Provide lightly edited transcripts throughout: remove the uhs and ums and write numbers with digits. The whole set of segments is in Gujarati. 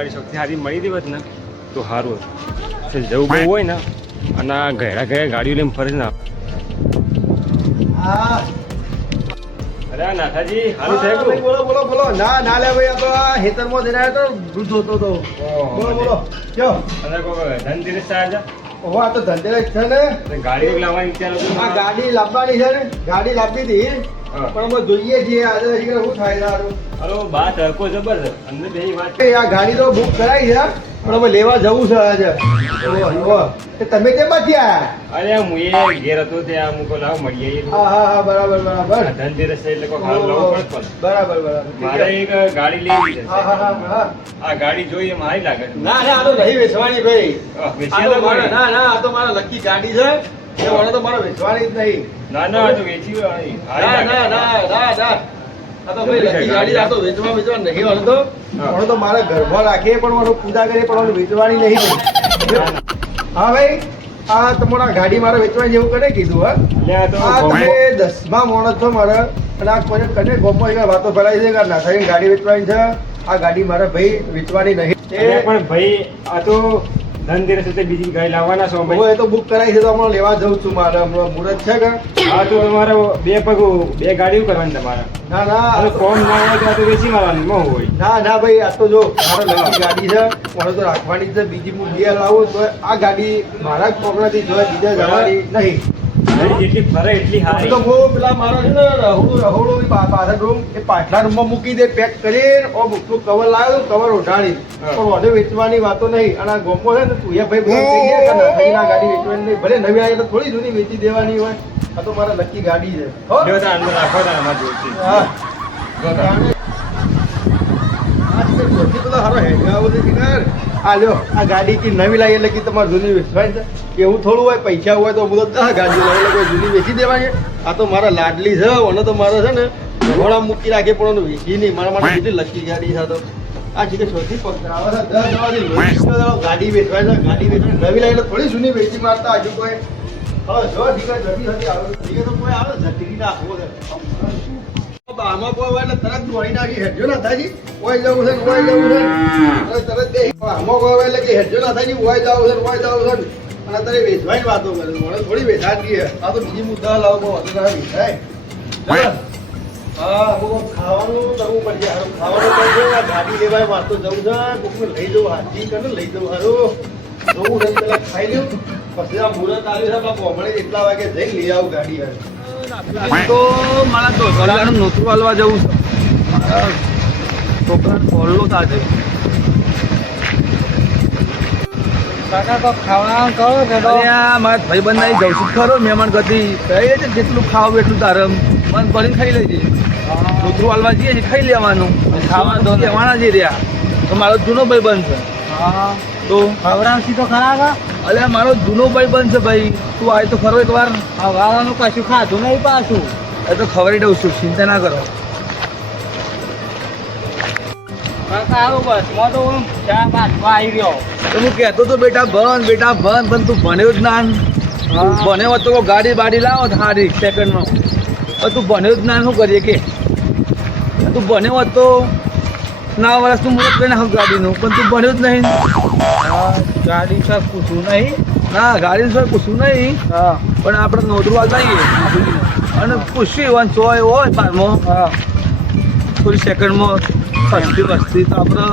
ગાડી સૌથી સારી મળી હતી હોત ને તો સારું હતું. જવું બહુ હોય ને અને આ ઘેડા ગાડીઓ લઈને ફરે ને. અરે નાથાજી સારું થાય બોલો બોલો બોલો. ના લે ભાઈ, આ તો આ હેતરમાં જઈને આવ્યો તો દૂધ જોતો હતો. બોલો બોલો. કયો અને કોઈ ધનતેરસ થાય ઓહો, આ તો ધનતેરસ છે ને, ગાડી લાવવાની વિચાર હતો. આ ગાડી લાવવાની છે ને, ગાડી લાવવી હતી પણ અમે જોઈએ છીએ આજે શું થાય સારું. હલો બા તડકો જબરદસ્ત અંદર બે વાત. આ ગાડી તો બુક કરાવી છે પણ અમે લેવા જવું છે આજે. તમે કેમ બાકી આયા? અરે હું એ ઘેર હતો ત્યાં મુકો લાવ મળીએ. હા હા હા, બરાબર બરાબર. ધનતેરસ છે એટલે કોઈ ખાસ લાવવું પડે. બરાબર બરાબર. મારે એક ગાડી લેવી છે. હા હા હા હા. આ ગાડી જોઈએ મારી લાગે છે. ના ના, આ તો નહીં વેચવાની ભાઈ. વેચી આ તો મારા- ના ના, આ તો મારા લકી ગાડી છે. એ વાળો તો મારે વેચવાની જ નહીં. ના ના આ તો વેચી વાળી. ના ના ના ના ના, આ તો ભાઈ લકી ગાડી, આ તો વેચવા નહીં વાળો તો. વાળો તો મારે ઘરમાં રાખીએ પણ મારો પૂજા કરીએ પણ મારે વેચવાની નહીં. હા ભાઈ, આ તમારા ગાડી મારે વેચવાની જેવું કને કીધું? હા, આ તમે 10મા માણસ છો મારે, અને આ કોઈ કને ગોપમાં વાતો ફેલાઈ છે કે નાથાની ગાડી વેચવાની છે. આ ગાડી મારે ભાઈ વેચવાની નહીં. પણ ભાઈ આ તો ધનતેરસ એટલે બીજી ગાડી લાવવાના છો હું એ તો બુક કરાવી છે તો હમણાં લેવા જઉં છું. મારે હમણાં મુહૂર્ત છે કે? હા તો તમારે બે ગાડીઓ કરવાની તમારે. ના ના, અને ફોર્મ ના હોય તો આ તો વેચી મારવાની ન હોય. ના ના ભાઈ, આ તો જો મારે લકી ગાડી છે, મને તો રાખવાની જ છે. બીજી હું બે લાવું તો આ ગાડી મારા જ પોકડાથી જોઈએ, બીજા જવાની નહીં. જેટલી ફરે એટલી તો સારી. હું પેલા મારો છે ને રહોડું પાછળ રૂમ, એ પાછલા રૂમમાં મૂકી દે પેક કરીને. ઓ બુકનું કવર લાવ્યો, કવર ઉઠાડી, પણ વધુ વેચવાની વાતો નહીં. અને આ ગોમો છે ને, તું એ ભાઈ બોલ કહી દે કે નાથાજીના ગાડી વેચવાની નહીં. ભલે નવી આવી તો થોડી જૂની વેચી દેવાની હોય. આ તો મારા લકી ગાડી છે. હો? જો તો અંદર રાખો તો આમાં જોઈતી. હા. જો તો. આ લ્યો, આ ગાડી કી નવી લાવી એટલે કે તમારે જૂની વેચવાની છે. એવું થોડું હોય, પૈસા હોય તો બધું ગાડી લાવી એટલે કોઈ જૂની વેચી દેવાની. આ તો મારા લાડલી છે, અને તો મારે છે ને ઘોડા મૂકી રાખે પણ એનું વેચી નહીં. મારા માટે કેટલી લકી ગાડી છે. તો આ છે કે સૌથી ગાડી વેચવાની છે. ગાડી વેચવાની નવી લાવી એટલે થોડી જૂની વેચી મારતા હજુ કોઈ. હવે જો ઠીક આવે તો કોઈ આવે ઝટકી નાખવો છે. આમાં કોઈ હોય એટલે તરત દોડી નાખી હેડજો ના થાજી, ઓય જવું છે, ઓય જવું છે, તરત દે. આમાં કોઈ હોય એટલે કે હેડજો ના થાજી, ઓય જવું છે, ઓય જવું છે, અને તારે વેચવાની વાતો કરે. મને થોડી વેચાતી છે. આ તો બીજી મુદ્દા લાવો બહુ વધુ વેચાય. હા, ખાવાનું કરવું પડશે. હારું ખાવાનું કરજો. આ ગાડી લેવાય વાતો જવું છે, કોકને લઈ જવું, હાથી કરે લઈ જવું. હારું જોવું છે, પેલા ખાઈ લઉં પછી આ મુહૂર્ત આવ્યું છે. કોમળે એટલા વાગે જઈને લઈ આવું ગાડી. તો મારા છોકરાનું નોતરું હાલવા જવું છે. મારા છોકરાને ફોડલો તાજે. કાકા તો ખાવાનું કરો કે મારા ભાઈબંધ અહીં જવું છું ખરો મહેમાન ગતિ કહી છે. જેટલું ખાવું એટલું તારે મન ભરીને ખાઈ લેજે. નોતરું હાલવા જઈએ છીએ, ખાઈ લેવાનું. ખાવાનું તો લેવાના જ રહ્યા. તો મારો જૂનો ભાઈબંધ છે. હા તો ખવડાવશી તો ખરા કા? અલે મારો જૂનો ભાઈબંધ છે ભાઈ. તું આવે તો ખરો એકવાર. વાળાનું કશું ખાધું નહીં પાછું. એ તો ખવડાવી દઉં છું, ચિંતા ના કરો. કાકા આવું બસ માં તો ચા પાછવા આવી ગયો. તો હું કહેતો તો બેટા ભણ પણ તું ભણ્યો જ ના. ભણ્યો હોત તો ગાડી બાડી લાવો સારી સેકન્ડમાં. તું ભણ્યો જ ના, શું કરીએ કે? તું ભણ્યો હોત તો 9 વર્ષનું મુહૂર્ત કરી નાખ ગાડીનું, પણ તું ભણ્યો જ નહીં. ગાડી સર પૂછવું નહીં. ના, ગાડીનું સર પૂછવું નહીં, હા પણ આપણે નોતરું હાલ જઈએ અને પૂછ્યું હોય બારમાં. હા થોડી સેકન્ડમાં સસ્તી વસ્તી તો આપણે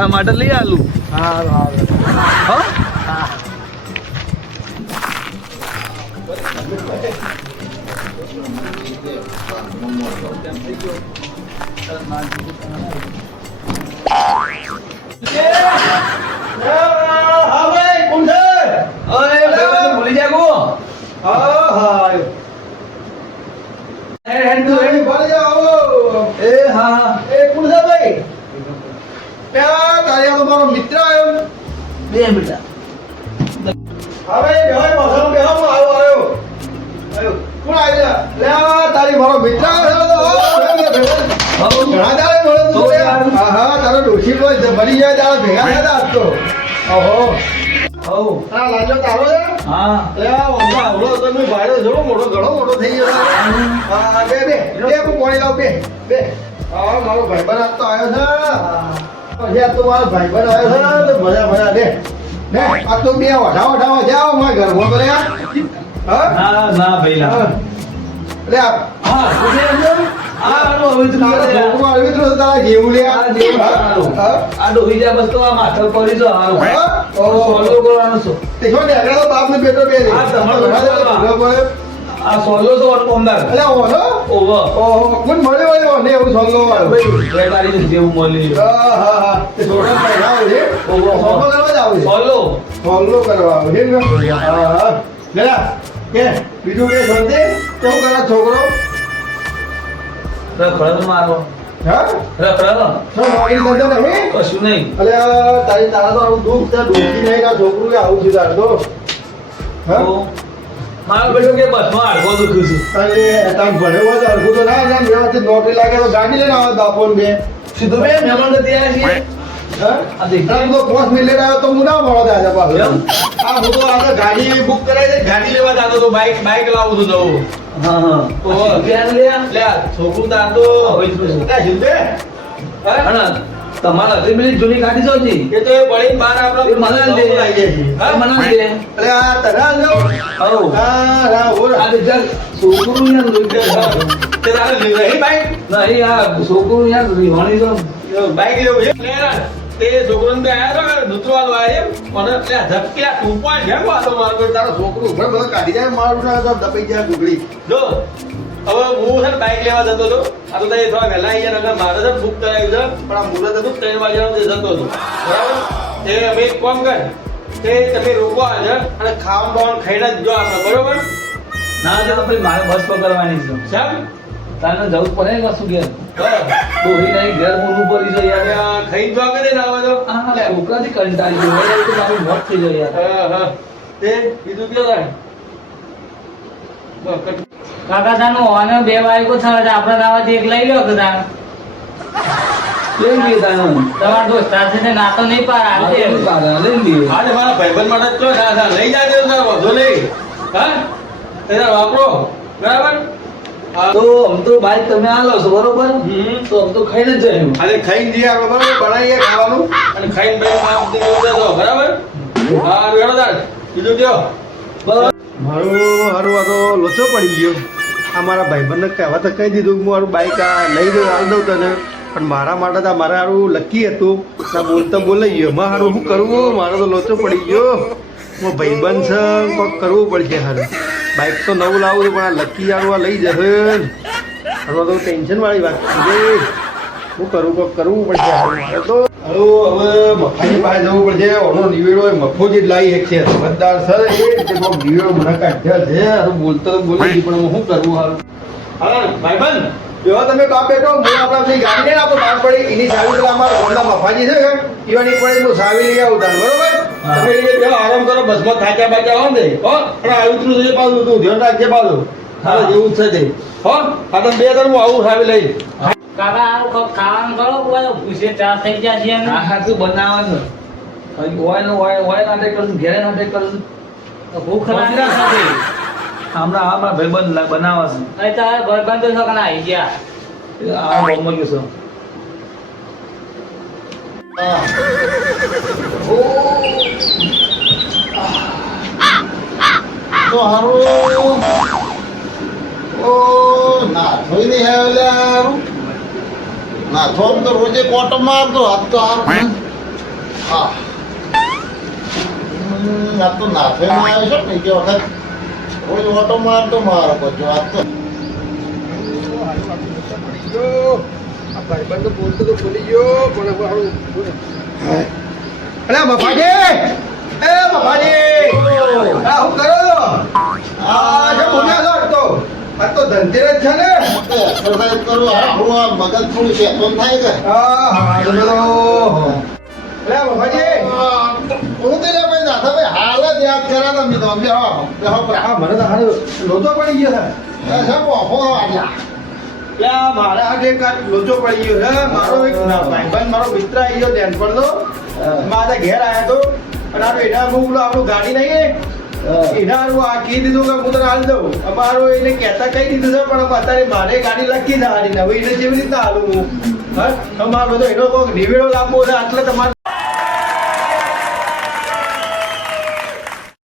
આ માટે લઈ આલું. હા હા હા, હા ભૂલી જાય. મારો મિત્ર આવ્યો. બે મિનિટ. હા ભાઈ, આવ્યો. કોણ આવ્યા? લે તારી મારો મિત્ર આવ્યો. ઘણા દાડે મળ્યો. હા, તારો ડોશી મળી જાય તારા ભેગા થયા આપતો. ઓહો, હા લાજો તારો છે. હા આવડો હતો મેં ભાડો જોડો ઘણો મોટો થઈ ગયો. હા, બે હું પાણી લાવ. બે હા, મારો ભાઈબંધ આજ તો આવ્યો છે. પછી આ તો મારો ભાઈબંધ આવ્યો છે ને, મજા મજા લે ને આ તો બે વઢાવા જાઓ મારા ઘરમાં કરે હા ના ના ભાઈ ના લે આ હા પૂછે એમ આ હવે તું તારા છોકરો આવી તો તારા જેવું લે આ જેવું સારું. હા આ ડોહી જા બસ તો આ માથા પડી જો હારું હા? સોલો કરવાનો છો તે જો ને આગળ તો બાપ ને બેટો બે રે હા, તમારો બરાબર આ સોલો તો ઓમદાર અલે ઓનો ઓવર ઓહો કોણ મળ્યો હોય ને એવું સોંગો વાળો ભાઈ તારી જેવું મળી હા હા હા તે છોકરા પૈસા આવે છે ઓહો. સોંગો કરવા જ આવે છે સોલો સોંગો કરવા આવે છે ને હા હા લેલા કે બીજું કે શાંતિ કેવું કરે છોકરો રખડો મારો હા રખડો શું મોબાઈલ ધંધો નહીં કશું નહીં અલે તારા તો આવું દુઃખ છે દુઃખી નહીં ના છોકરું કે આવું છે તાર તો હા તો મારો બેટો કે બસમાં હાડકો દુખ્યું છે અને તાર ભણ્યો હોય તો હરખું તો ના જાય ને વ્યવસ્થિત નોકરી લાગે તો ગાડી લઈને આવે બાપો ને બે સીધું બે મહેમાન તો ત્યાં છીએ હા આ દેખ. તાર તો 5 મિનિટ આવ્યો તો હું ના મળો ત્યાં પાછો એમ? આ હું તો આગળ ગાડી બુક કરાવી દે ગાડી લેવા જતો તો બાઈક લાવું તો જવું હા હા તો ત્યાં લે લે આ છોકરું તાર તો હવે શું છે? લે જીતે અને તમારા 18 મિનિટ જૂની ગાડી જો જી એ તો એ પડી બહાર એ આપણે મને દે આવી જાય છે હા મને દે અરે આ તરા લો આવો હા હા બોલ આ દે ચાલ છોકરું યાર રોઈ તે તારે નહીં બાઈક નહીં આ છોકરું યાર રીવાણી તો બાઈક લેવું છે તે છોકરોને તો આયા તો દૂતવાલો આયા મને લે ધક્યા તું પણ કેમ વાતો મારતો તારો છોકરો ઘર બધો કાઢી જાય મારું ના તો દબાઈ જાય ગુગળી જો હવે હું છે ને બાઈક લેવા જતો હતો આ તો તઈ થોડા વહેલા આવી ગયા નકર મારે છે બુક કરાવ્યું છે પણ આ મુહૂર્ત હતું 3 વાગ્યાનો તે જતો હતો બરાબર એ અમે એક કામ કર તે તમે રોકો આજે અને ખાવાનું બાવાનું ખાઈને જ જો આપણે બરોબર ના તો પછી મારે બસ પકડવાની છે સાહેબ તારે જવું પડે કે શું કે હા ડોહી નહીં ઘર મોટું પડી જાય અરે યાર આ ખાઈ જ વાગે ને આવે તો આ છોકરાથી કંટાળી ગયો યાર, તો મારું મોત થઈ જાય યાર હા હા તે બીજું કયો થાય બસ કાકા તાનું હોવાનો બે બાઈકો થવા આપણે દાવાથી એક લઈ લો કદા લઈ ગઈ તારે તમારા દોસ્તાર છે તે નાતો નહીં પાર આ હાલતે. તો કાકા લઈ ગઈ આજે મારા ભાઈબંધ માટે તો ના લઈ જાય તો ના વાંધો નહીં હા એના વાપરો બરાબર હા તો આમ તો બાઈક તમે આલો છો બરોબર તો આમ તો ખાઈને જ જાય આજે ખાઈને જઈએ આપણે બરાબર બનાવીએ ખાવાનું અને ખાઈને બે કામ થી જતો બરાબર હા વેણોદાર બીજું કયો બરાબર મારું હારું આ તો લોચો પડી ગયો આ મારા ભાઈબંધને કહેવા તો કહી દીધું કે હું મારું બાઈક આ લઈ દઉં હાલ દઉં તને પણ મારા માટે તો મારે હારું લકી હતું ના બોલતા બોલાઈ ગયો માં હારું શું કરવું મારો તો લોચો પડી ગયો હું ભાઈબંધ છે કોઈક કરવું પડશે હારું બાઈક તો નવું લાવું છું પણ આ લકી હારું આ લઈ જશે હારું તો ટેન્શન વાળી વાત છે શું કરવું કોઈક કરવું પડશે હારું મારે તો હારું હવે મફાની પાસે જવું પડશે ઓનો નિવેડો એ મફો જ લાવી એક છે સમજદાર સર એ જે કોઈક નિવેડો મને કાઢ્યા છે હારું બોલતો તો બોલી ગઈ પણ હું શું કરવું હારું હા ભાઈબંધ જો તમે બાપ બેટો હું આપણા આપણી ગાડી ને આપણે બહાર પડી એની ચાવી પેલા અમારા ઘરના મફાજી છે કે ઈવાની પડી હું ચાવી લઈ આવું તાર બરોબર તમે એ બે આરામ કરો બસમાં થાક્યા બાક્યા હો ને હો પણ આવ્યું તું છે પાછું તું ધ્યાન રાખજે પાછું હા જેવું જ છે તે હો આ તો બે દર હું આવું ચાવી લઈ કાકા હારું કોક ખાવાનું કરો કોઈ પૂછે ચા થઈ ગયા છે ને આ હાથું બનાવવાનું ઓય નાટક કરશું ઘેરે નાટક કરશું ભૂખ લાગે છે હમણાં આ મારા ભાઈબંધ બનાવે છે અહીં તારે ભાઈબંધો છોકરા આવી ગયા આ બોમ્બો ગયો છે તો હારું ઓ ના થોઈ નહીં આવે હારું ના થોમ તો રોજે કોટો મારતો આજ તો હારું હા આ તો ના થોઈ માં આવ્યો છે ને કે વખત રોજ ઓટો મારતો મારો બધો આજ તો ભાઈબંધ તો બોલતો તો ભૂલી ગયો પણ હારું અરે મફાજી એ મફાજી આ હું કરો આ જે બોલ્યા છો તો આ તો ધનતેરસ છે ને એક્સરસાઇઝ કરું આપણું આ મગજ થોડું ચેતન થાય કે હા હા બોલો અરે મફાજી હું તો ભાઈ દાદા ભાઈ હાલ જ યાદ કર્યા તમે તો બે આ મને તો હારે લોચો પડી ગયો છે યા મારા હાથે એક આ લોચો પડી ગયો છે મારો એક ભાઈબંધ મારો મિત્ર આવી ગયો ધ્યાન પર તો મારા ઘેર આવ્યા તો અને આ એના હું આપણું ગાડી નહીં એના હારું આ કહી દીધું કે હું તને હાલ દઉં અમારો એને કહેતા કહી દીધું છે પણ અત્યારે મારે ગાડી લખી છે હારી ને હવે એને કેવી રીતના હાલું હું હા તમારે બધો એનો કોઈ નિવેડો લાવવો છે એટલે તમારે